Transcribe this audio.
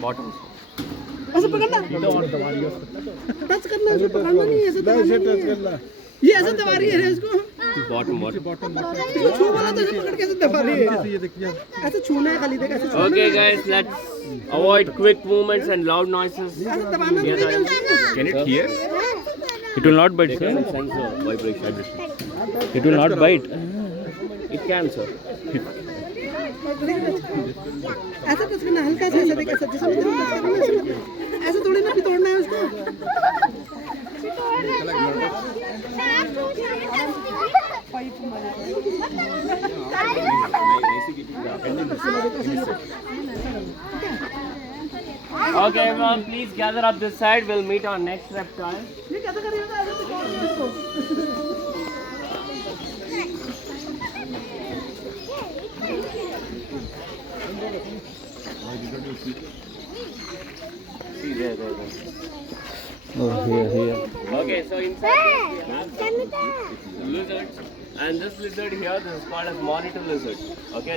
Bottom. ऐसे पकड़ना, touch करना, ऐसे पकड़ना नहीं, ऐसे टच करना, ये ऐसे दबा रही है इसको, Bottom. इसको छू बोला तो ऐसे पकड़ के ऐसे दबा रही है, ऐसे छूना है खाली, देख ऐसे छूना Okay, guys, let's avoid quick movements and loud noises. ऐसे दबाना थोड़ी है उसको। Can it hear? It will not bite, sir. Sensor vibration. It will not bite. It can, sir. ऐसा टच करना, हल्का सा ऐसे देख, ऐसे जैसे मैं टच कर रहा हूँ ऐसे थोड़ी ना तोड़ना है उसको। Okay, everyone, please gather up this side. We'll meet our next reptile. ये कैसे करेगा ऐसे इसको। See there. Oh, here. Okay, so inside we have lizards, and this lizard here, this is called as monitor lizard. Okay.